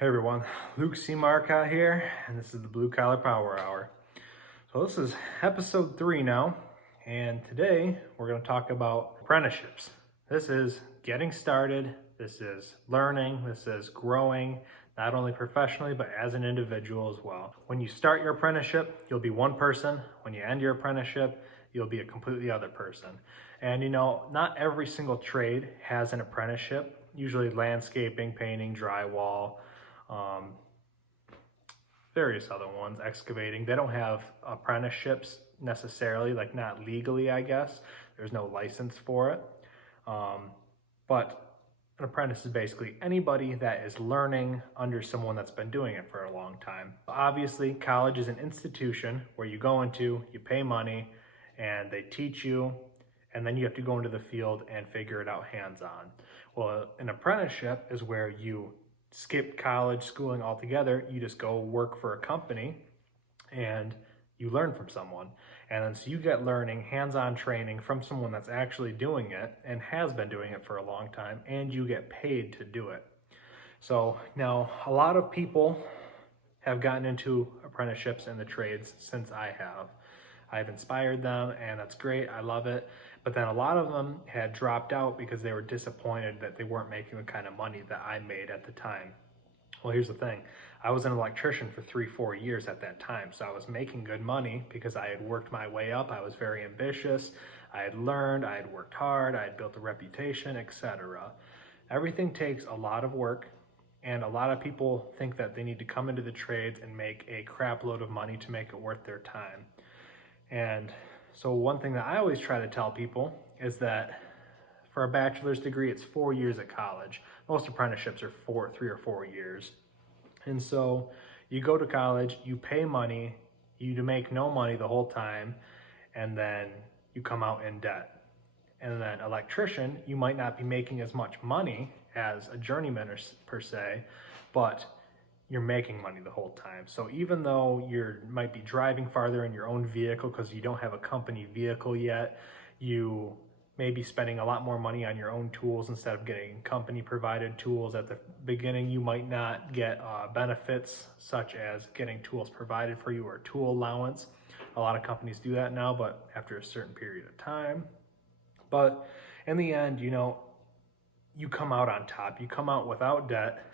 Hey everyone, Luke C. Marcotte here, and this is the Blue Collar Power Hour. So this is episode 3 now, and today we're going to talk about apprenticeships. This is getting started, this is learning, this is growing, not only professionally, but as an individual as well. When you start your apprenticeship, you'll be one person. When you end your apprenticeship, you'll be a completely other person. And not every single trade has an apprenticeship. Usually landscaping, painting, drywall, various other ones, excavating. They don't have apprenticeships necessarily, like not legally, I guess. There's no license for it. But an apprentice is basically anybody that is learning under someone that's been doing it for a long time. Obviously, college is an institution where you go into, you pay money, and they teach you, and then you have to go into the field and figure it out hands-on. Well, an apprenticeship is where you skip college schooling altogether. You just go work for a company and you learn from someone. And then so you get learning, hands-on training from someone that's actually doing it and has been doing it for a long time, and you get paid to do it. So now a lot of people have gotten into apprenticeships and the trades since I have. I've inspired them, and that's great. I love it. But then a lot of them had dropped out because they were disappointed that they weren't making the kind of money that I made at the time. Well, here's the thing. I was an electrician for 3-4 years at that time. So I was making good money because I had worked my way up. I was very ambitious. I had learned, I had worked hard, I had built a reputation, etc. Everything takes a lot of work. And a lot of people think that they need to come into the trades and make a crap load of money to make it worth their time. And so one thing that I always try to tell people is that for a bachelor's degree, it's 4 years at college. Most apprenticeships are 3 or 4 years. And so you go to college, you pay money, you make no money the whole time, and then you come out in debt. And then electrician, you might not be making as much money as a journeyman per se, but you're making money the whole time. So even though you might be driving farther in your own vehicle because you don't have a company vehicle yet, you may be spending a lot more money on your own tools instead of getting company provided tools. At the beginning, you might not get benefits such as getting tools provided for you or tool allowance. A lot of companies do that now, but after a certain period of time. But in the end, you come out on top. You come out without debt.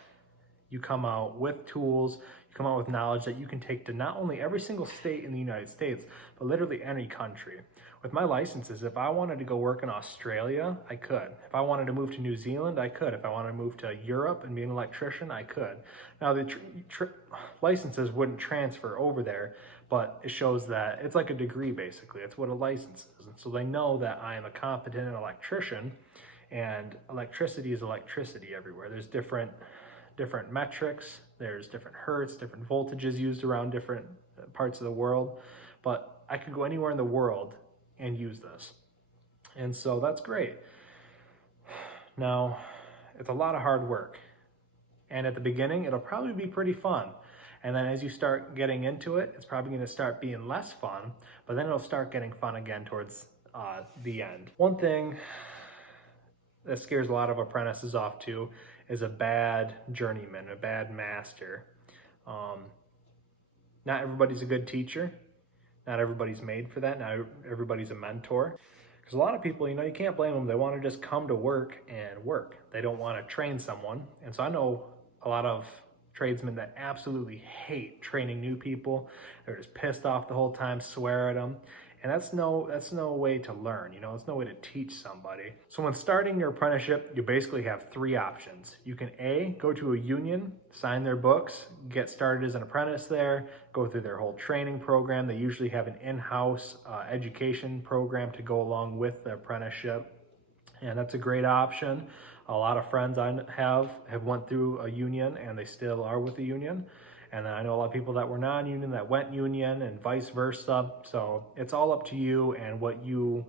You come out with tools, you come out with knowledge that you can take to not only every single state in the United States, but literally any country. With my licenses, if I wanted to go work in Australia, I could. If I wanted to move to New Zealand, I could. If I wanted to move to Europe and be an electrician, I could. Now, the licenses wouldn't transfer over there, but it shows that it's like a degree, basically. It's what a license is. And so they know that I am a competent electrician, and electricity is electricity everywhere. There's different metrics, there's different hertz, different voltages used around different parts of the world, but I could go anywhere in the world and use this. And so that's great. Now, it's a lot of hard work. And at the beginning, it'll probably be pretty fun. And then as you start getting into it, it's probably going to start being less fun, but then it'll start getting fun again towards the end. One thing that scares a lot of apprentices off too is a bad journeyman, a bad master. Not everybody's a good teacher. Not everybody's made for that. Not everybody's a mentor. Because a lot of people, you can't blame them. They want to just come to work and work. They don't want to train someone. And so I know a lot of tradesmen that absolutely hate training new people. They're just pissed off the whole time, swear at them. And that's no way to learn, it's no way to teach somebody. So when starting your apprenticeship, you basically have 3 options. You can A, go to a union, sign their books, get started as an apprentice there, go through their whole training program. They usually have an in-house education program to go along with the apprenticeship. And that's a great option. A lot of friends I have went through a union and they still are with the union. And then I know a lot of people that were non-union that went union and vice versa. So it's all up to you and what you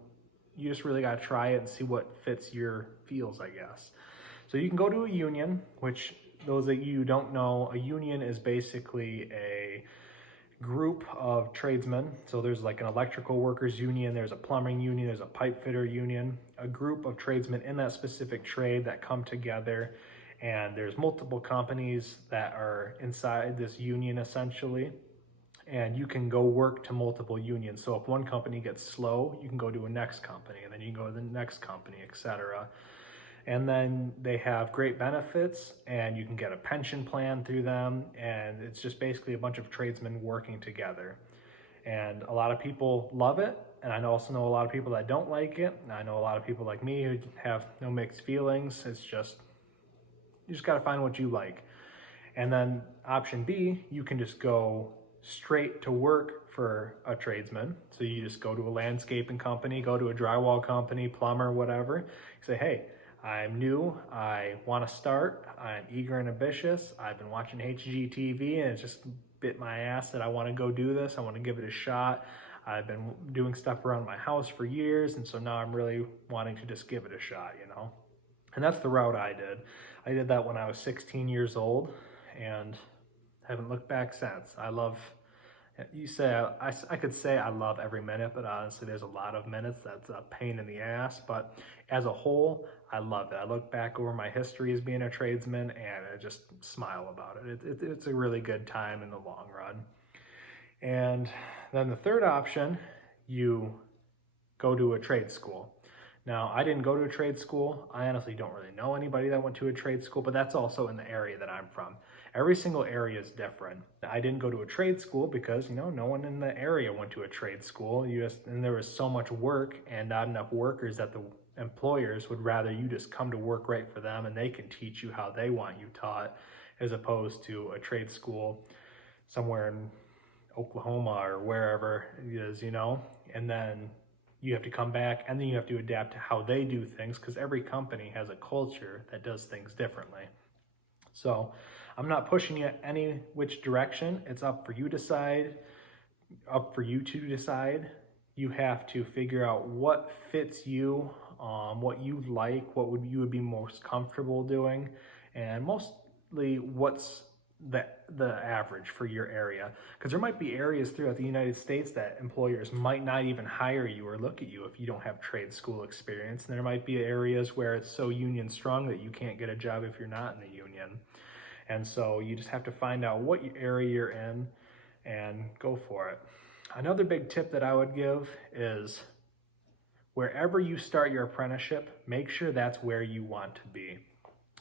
just really got to try it and see what fits your feels, I guess. So you can go to a union, which those that you don't know, a union is basically a group of tradesmen. So there's like an electrical workers union, there's a plumbing union, there's a pipe fitter union, a group of tradesmen in that specific trade that come together And there's multiple companies that are inside this union essentially, and you can go work to multiple unions. So if one company gets slow, you can go to a next company, and then you can go to the next company, etc. And then they have great benefits, and you can get a pension plan through them, and it's just basically a bunch of tradesmen working together. And a lot of people love it, and I also know a lot of people that don't like it, and I know a lot of people like me who have no mixed feelings. It's just, you just got to find what you like. And then option B, you can just go straight to work for a tradesman. So you just go to a landscaping company, go to a drywall company, plumber, whatever. You say, hey, I'm new, I want to start, I'm eager and ambitious, I've been watching HGTV and it's just bit my ass that I want to go do this, I want to give it a shot. I've been doing stuff around my house for years, and so now I'm really wanting to just give it a shot, you know? And that's the route I did. I did that when I was 16 years old, and haven't looked back since. I could say I love every minute, but honestly, there's a lot of minutes that's a pain in the ass. But as a whole, I love it. I look back over my history as being a tradesman, and I just smile about it. It's a really good time in the long run. And then the third option, you go to a trade school. Now, I didn't go to a trade school. I honestly don't really know anybody that went to a trade school, but that's also in the area that I'm from. Every single area is different. I didn't go to a trade school because, no one in the area went to a trade school. And there was so much work and not enough workers that the employers would rather you just come to work right for them, and they can teach you how they want you taught, as opposed to a trade school somewhere in Oklahoma or wherever it is, and then you have to come back, and then you have to adapt to how they do things, because every company has a culture that does things differently. So I'm not pushing you any which direction. It's up for you to decide. You have to figure out what fits you, what you like, you would be most comfortable doing, and mostly what's the average for your area, because there might be areas throughout the United States that employers might not even hire you or look at you if you don't have trade school experience, and there might be areas where it's so union strong that you can't get a job if you're not in the union. And so you just have to find out what area you're in and go for it. Another big tip that I would give is, wherever you start your apprenticeship, make sure that's where you want to be.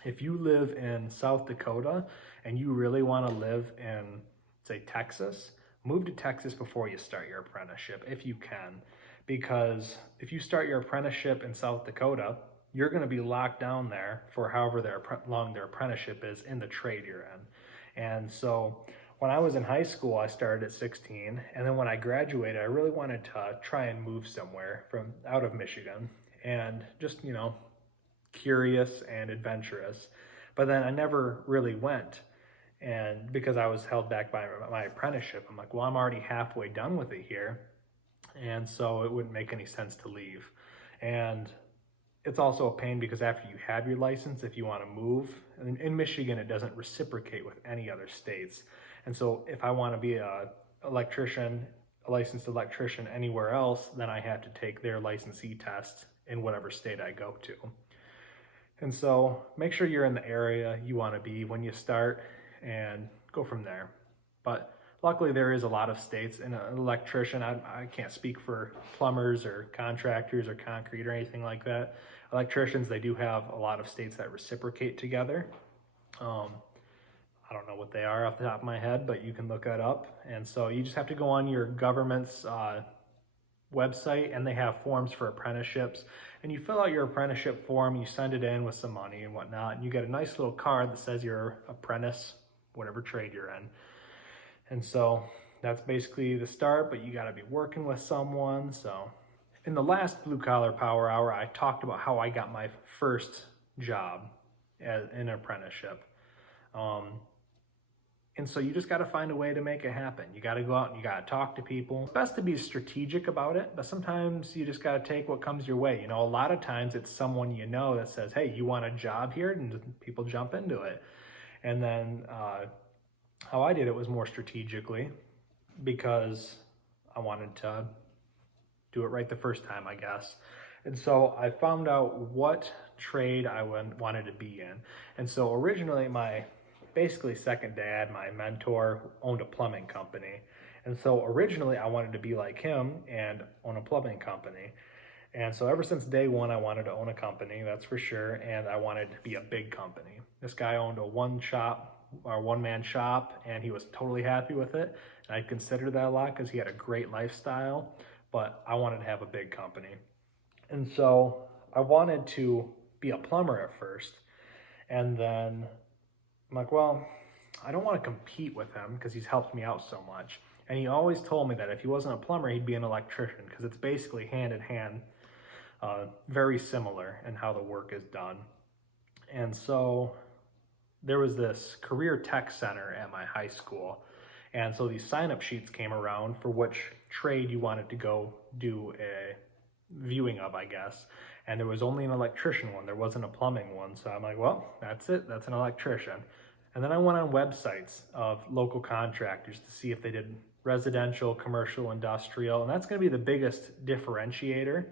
If you live in South Dakota and you really want to live in, say, Texas, move to Texas before you start your apprenticeship if you can. Because if you start your apprenticeship in South Dakota, you're going to be locked down there for however long their apprenticeship is in the trade you're in. And so when I was in high school, I started at 16. And then when I graduated, I really wanted to try and move somewhere from out of Michigan and just, curious and adventurous. But then I never really went, and because I was held back by my apprenticeship, I'm like, well, I'm already halfway done with it here, and so it wouldn't make any sense to leave. And it's also a pain because after you have your license, if you want to move, in Michigan it doesn't reciprocate with any other states. And so if I want to be a licensed electrician anywhere else, then I have to take their licensee test in whatever state I go to. And so make sure you're in the area you want to be when you start and go from there. But luckily there is a lot of states, and an electrician, I can't speak for plumbers or contractors or concrete or anything like that. Electricians, they do have a lot of states that reciprocate together. I don't know what they are off the top of my head, but you can look that up. And so you just have to go on your government's website, and they have forms for apprenticeships, and you fill out your apprenticeship form, you send it in with some money and whatnot, and you get a nice little card that says you're an apprentice, whatever trade you're in. And so that's basically the start, but you got to be working with someone. So in the last Blue Collar Power Hour, I talked about how I got my first job in an apprenticeship. And so you just got to find a way to make it happen. You got to go out and you got to talk to people. It's best to be strategic about it, but sometimes you just got to take what comes your way. A lot of times it's someone that says, hey, you want a job here? And people jump into it. And then how I did it was more strategically, because I wanted to do it right the first time, I guess. And so I found out what trade I wanted to be in. And so originally my basically second dad, my mentor, owned a plumbing company. And so originally I wanted to be like him and own a plumbing company. And so ever since day one, I wanted to own a company, that's for sure. And I wanted to be a big company. This guy owned a one-man shop, and he was totally happy with it. And I considered that a lot because he had a great lifestyle, but I wanted to have a big company. And so I wanted to be a plumber at first. And then I'm like, well, I don't want to compete with him because he's helped me out so much. And he always told me that if he wasn't a plumber, he'd be an electrician because it's basically hand in hand, very similar in how the work is done. And so there was this career tech center at my high school. And so these sign-up sheets came around for which trade you wanted to go do a viewing of, I guess. And there was only an electrician one. There wasn't a plumbing one. So I'm like, well, that's it. That's an electrician. And then I went on websites of local contractors to see if they did residential, commercial, industrial. And that's going to be the biggest differentiator.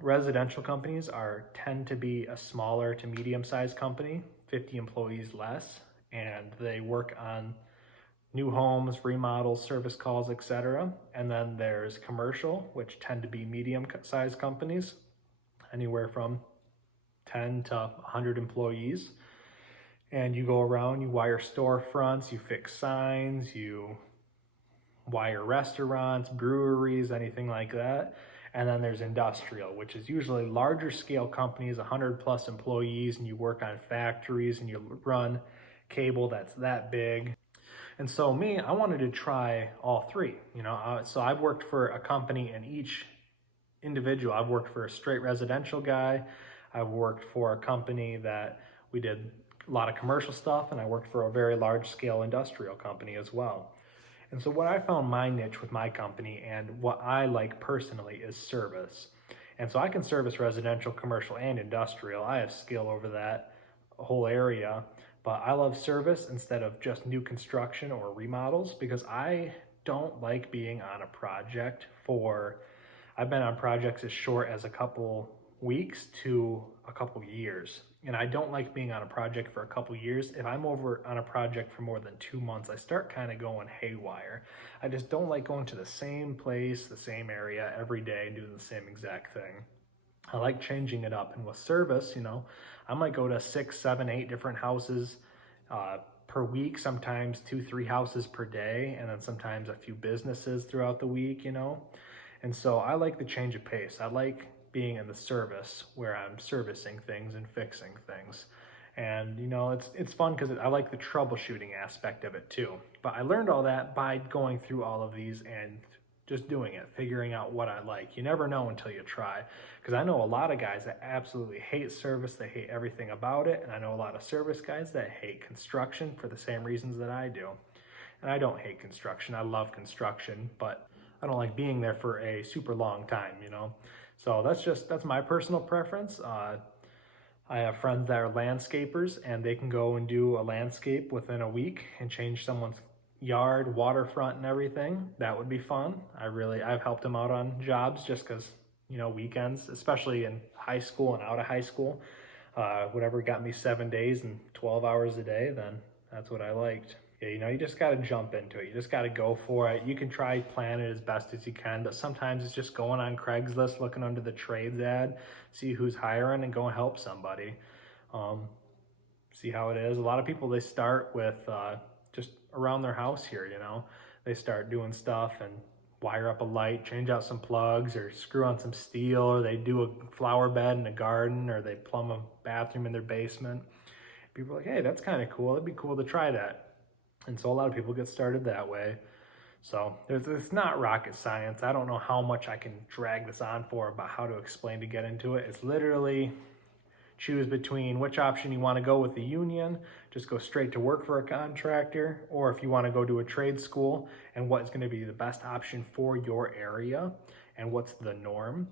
Residential companies tend to be a smaller to medium-sized company, 50 employees less, and they work on new homes, remodels, service calls, etc. And then there's commercial, which tend to be medium-sized companies, anywhere from 10 to 100 employees. And you go around, you wire storefronts, you fix signs, you wire restaurants, breweries, anything like that. And then there's industrial, which is usually larger scale companies, 100 plus employees, and you work on factories and you run cable that's that big. And so I wanted to try all three, so I've worked for a company in each individual. I've worked for a straight residential guy. I've worked for a company that we did a lot of commercial stuff, and I worked for a very large scale industrial company as well. And so what I found my niche with my company and what I like personally is service. And so I can service residential, commercial, and industrial. I have skill over that whole area, but I love service instead of just new construction or remodels because I don't like being on a project I've been on projects as short as a couple weeks to a couple years. And I don't like being on a project for a couple years. If I'm over on a project for more than 2 months, I start kind of going haywire. I just don't like going to the same place, the same area every day and doing the same exact thing. I like changing it up. And with service, I might go to 6, 7, 8 different houses per week, sometimes 2, 3 houses per day, and then sometimes a few businesses throughout the week, And so I like the change of pace. I like being in the service where I'm servicing things and fixing things. And it's fun because I like the troubleshooting aspect of it too. But I learned all that by going through all of these and just doing it, figuring out what I like. You never know until you try. Because I know a lot of guys that absolutely hate service, they hate everything about it. And I know a lot of service guys that hate construction for the same reasons that I do. And I don't hate construction, I love construction, but I don't like being there for a super long time, So that's my personal preference. I have friends that are landscapers and they can go and do a landscape within a week and change someone's yard, waterfront and everything. That would be fun. I've helped them out on jobs just because, weekends, especially in high school and out of high school, whatever got me 7 days and 12 hours a day, then that's what I liked. Yeah, you just got to jump into it. You just got to go for it. You can try plan it as best as you can, but sometimes it's just going on Craigslist, looking under the trades ad, see who's hiring and go and help somebody. See how it is. A lot of people, they start with just around their house here, They start doing stuff and wire up a light, change out some plugs or screw on some steel, or they do a flower bed in a garden, or they plumb a bathroom in their basement. People are like, hey, that's kind of cool. It'd be cool to try that. And so a lot of people get started that way. So it's not rocket science. I don't know how much I can drag this on for about how to explain to get into it. It's literally choose between which option you want to go with the union, just go straight to work for a contractor, or if you want to go to a trade school and what's going to be the best option for your area and what's the norm.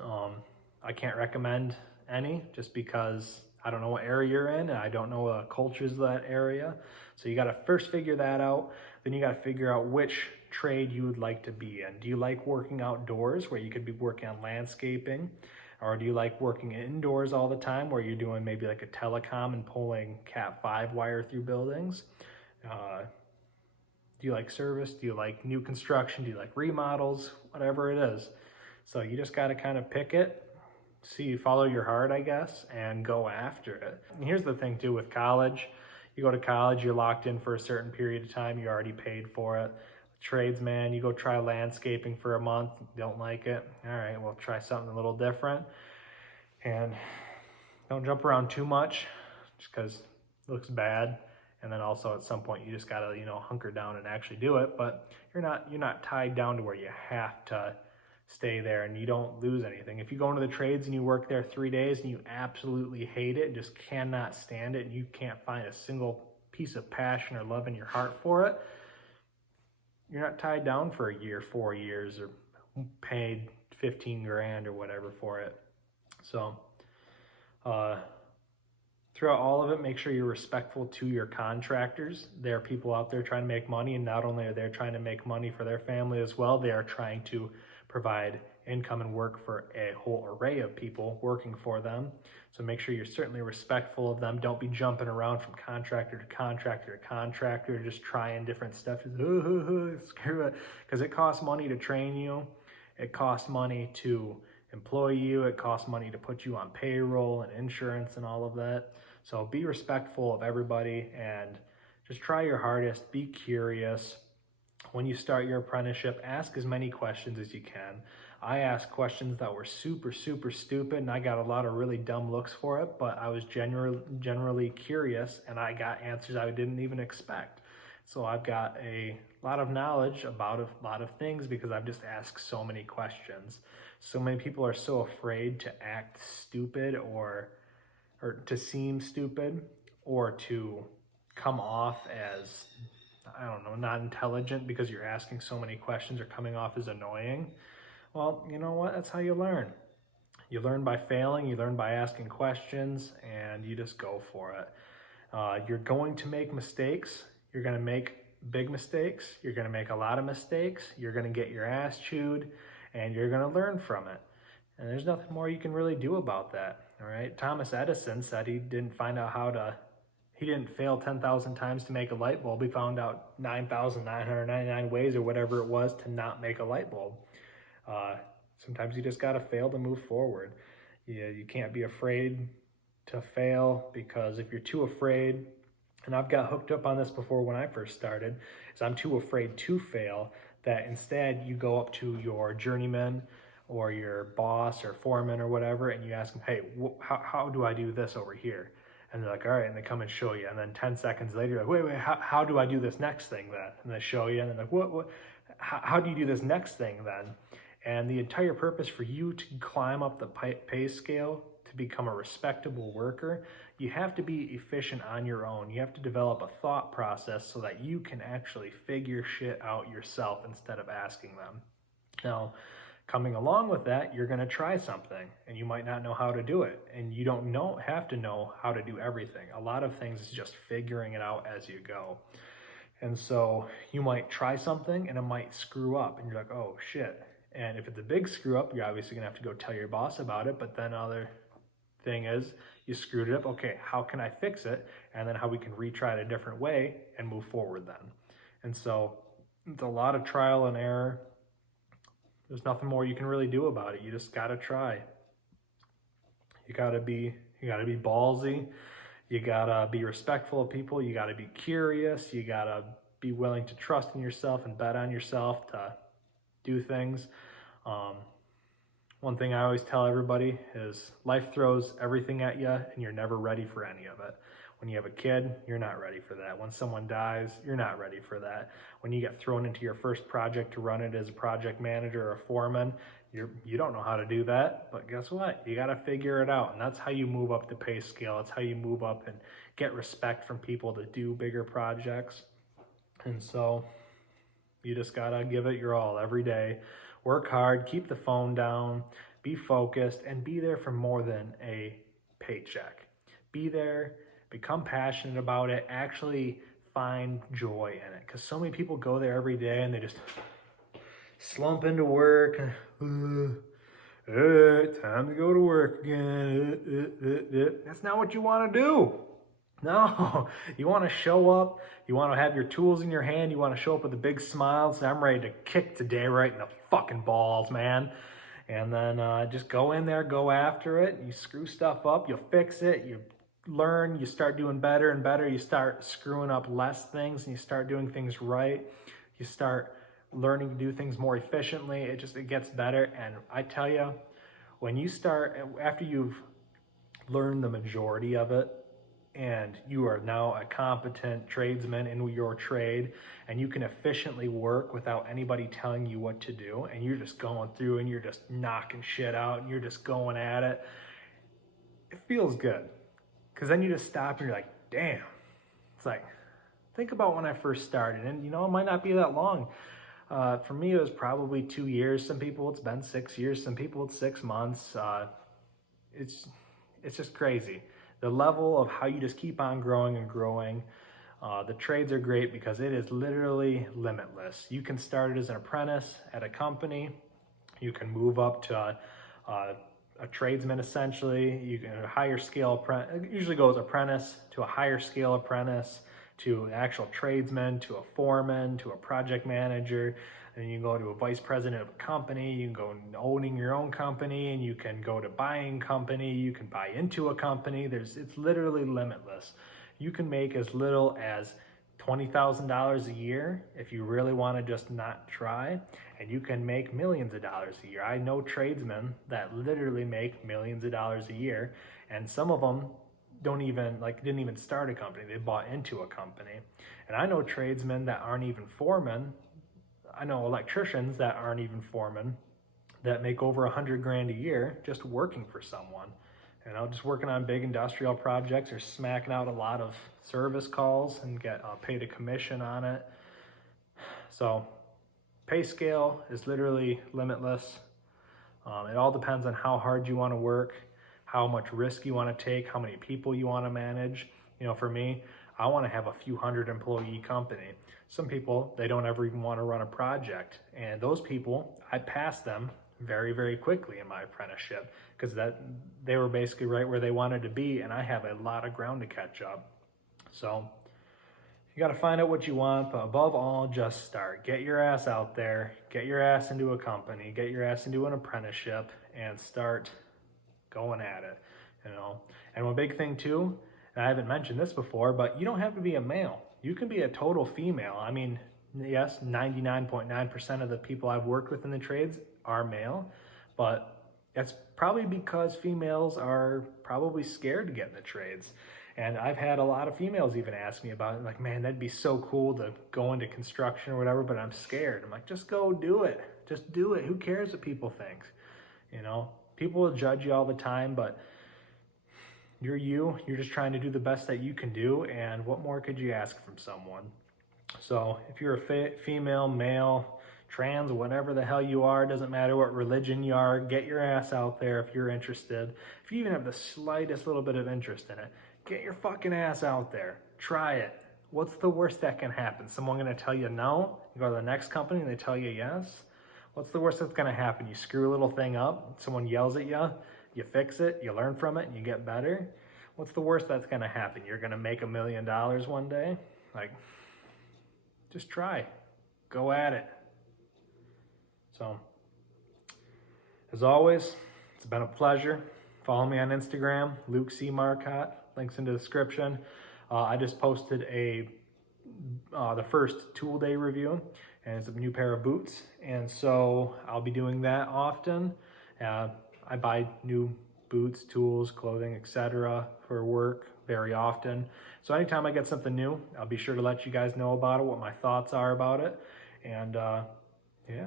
I can't recommend any just because I don't know what area you're in and I don't know the cultures of that area. So you got to first figure that out. Then you got to figure out which trade you would like to be in. Do you like working outdoors where you could be working on landscaping? Or do you like working indoors all the time where you're doing maybe like a telecom and pulling Cat5 wire through buildings? Do you like service? Do you like new construction? Do you like remodels? Whatever it is. So you just got to kind of pick it, follow your heart, I guess, and go after it. And here's the thing too with college. You go to college, you're locked in for a certain period of time, you already paid for it. Tradesman, you go try landscaping for a month, don't like it. All right, well, try something a little different. And don't jump around too much just because it looks bad. And then also at some point you just gotta, hunker down and actually do it. But you're not tied down to where you have to stay there and you don't lose anything. If you go into the trades and you work there 3 days and you absolutely hate it, just cannot stand it, and you can't find a single piece of passion or love in your heart for it, you're not tied down for a year, 4 years, or paid 15 grand or whatever for it. So throughout all of it, make sure you're respectful to your contractors. There are people out there trying to make money, and not only are they trying to make money for their family as well, they are trying to provide income and work for a whole array of people working for them. So make sure you're certainly respectful of them. Don't be jumping around from contractor to contractor to contractor, just trying different stuff. Screw it. Because it costs money to train you. It costs money to employ you. It costs money to put you on payroll and insurance and all of that. So be respectful of everybody and just try your hardest. Be curious. When you start your apprenticeship, ask as many questions as you can. I asked questions that were super, super stupid, and I got a lot of really dumb looks for it, but I was generally curious, and I got answers I didn't even expect. So I've got a lot of knowledge about a lot of things because I've just asked so many questions. So many people are so afraid to act stupid or to seem stupid or to come off as, I don't know, not intelligent because you're asking so many questions or coming off as annoying. Well, you know what? That's how you learn. You learn by failing, you learn by asking questions, and you just go for it. You're going to make mistakes. You're going to make big mistakes. You're going to make a lot of mistakes. You're going to get your ass chewed, and you're going to learn from it. And there's nothing more you can really do about that. All right. Thomas Edison said he didn't fail 10,000 times to make a light bulb. He found out 9,999 ways or whatever it was to not make a light bulb. Sometimes you just got to fail to move forward. You can't be afraid to fail, because if you're too afraid, and I've got hooked up on this before when I first started, is I'm too afraid to fail, that instead you go up to your journeyman or your boss or foreman or whatever, and you ask them, hey, how do I do this over here? And they're like, all right, and they come and show you. And then 10 seconds later, you're like, wait, how do I do this next thing then? And they show you, and they're like, what? How do you do this next thing then? And the entire purpose for you to climb up the pay scale, to become a respectable worker, you have to be efficient on your own. You have to develop a thought process so that you can actually figure shit out yourself instead of asking them. Now, coming along with that, you're going to try something and you might not know how to do it, and you don't have to know how to do everything. A lot of things is just figuring it out as you go. And so you might try something and it might screw up and you're like, oh shit. And if it's a big screw up, you're obviously going to have to go tell your boss about it. But then other thing is, you screwed it up. Okay, how can I fix it? And then how we can retry it a different way and move forward then. And so it's a lot of trial and error. There's nothing more you can really do about it. You just got to try. You got to be ballsy. You got to be respectful of people. You got to be curious. You got to be willing to trust in yourself and bet on yourself to do things. One thing I always tell everybody is life throws everything at you and you're never ready for any of it. When you have a kid, you're not ready for that. When someone dies, you're not ready for that. When you get thrown into your first project to run it as a project manager or a foreman, you don't know how to do that, but guess what? You got to figure it out. And that's how you move up the pay scale. That's how you move up and get respect from people to do bigger projects. And so you just got to give it your all every day. Work hard, keep the phone down, be focused, and be there for more than a paycheck. Be there, become passionate about it, actually find joy in it. Because so many people go there every day and they just slump into work. Time to go to work again. That's not what you want to do. No, you want to show up. You want to have your tools in your hand. You want to show up with a big smile. Say, I'm ready to kick today right in the fucking balls, man. And then just go in there, go after it. You screw stuff up, you fix it, you learn, you start doing better and better. You start screwing up less things and you start doing things right. You start learning to do things more efficiently. It gets better. And I tell you, when you start, after you've learned the majority of it, and you are now a competent tradesman in your trade, and you can efficiently work without anybody telling you what to do, and you're just going through and you're just knocking shit out and you're just going at it, it feels good. Because then you just stop and you're like, damn. It's like, think about when I first started, and it might not be that long. For me, it was probably 2 years. Some people it's been 6 years. Some people it's 6 months. It's just crazy. The level of how you just keep on growing and growing. The trades are great because it is literally limitless. You can start it as an apprentice at a company. You can move up to a tradesman essentially. You can a higher scale apprentice. It usually goes apprentice to a higher scale apprentice to an actual tradesman to a foreman to a project manager. And you can go to a vice president of a company, you can go owning your own company, and you can go to buying company, you can buy into a company. It's literally limitless. You can make as little as $20,000 a year if you really want to just not try, and you can make millions of dollars a year. I know tradesmen that literally make millions of dollars a year, and some of them didn't even start a company, they bought into a company. And I know tradesmen that aren't even foremen. I know electricians that aren't even foremen that make over 100 grand a year just working for someone. Just working on big industrial projects or smacking out a lot of service calls and get paid a commission on it. So pay scale is literally limitless. It all depends on how hard you want to work, how much risk you want to take, how many people you want to manage. For me, I want to have a few hundred employee company. Some people, they don't ever even want to run a project. And those people, I passed them very, very quickly in my apprenticeship because they were basically right where they wanted to be, and I have a lot of ground to catch up. So you got to find out what you want, but above all, just start. Get your ass out there, get your ass into a company, get your ass into an apprenticeship, and start going at it. And one big thing too, and I haven't mentioned this before, but you don't have to be a male. You can be a total female. I mean, yes, 99.9% of the people I've worked with in the trades are male, but that's probably because females are probably scared to get in the trades. And I've had a lot of females even ask me about it, like, man, that'd be so cool to go into construction or whatever, but I'm scared. I'm like, just go do it. Just do it. Who cares what people think? People will judge you all the time, but you're just trying to do the best that you can do, and what more could you ask from someone? So if you're a female, male, trans, whatever the hell you are, doesn't matter what religion you are, get your ass out there if you're interested. If you even have the slightest little bit of interest in it, get your fucking ass out there. Try it. What's the worst that can happen? Someone gonna tell you no? You go to the next company and they tell you yes? What's the worst that's gonna happen? You screw a little thing up, someone yells at you, you fix it, you learn from it, and you get better? What's the worst that's gonna happen? You're gonna make $1 million one day? Just try. Go at it. So, as always, it's been a pleasure. Follow me on Instagram, Luke C. Marcotte. Links in the description. I just posted the first tool day review, and it's a new pair of boots. And so I'll be doing that often. I buy new boots, tools, clothing, etc. for work very often. So anytime I get something new, I'll be sure to let you guys know about it, what my thoughts are about it. And yeah,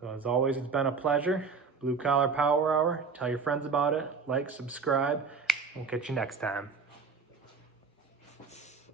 so as always, it's been a pleasure. Blue Collar Power Hour. Tell your friends about it. Like, subscribe. We'll catch you next time.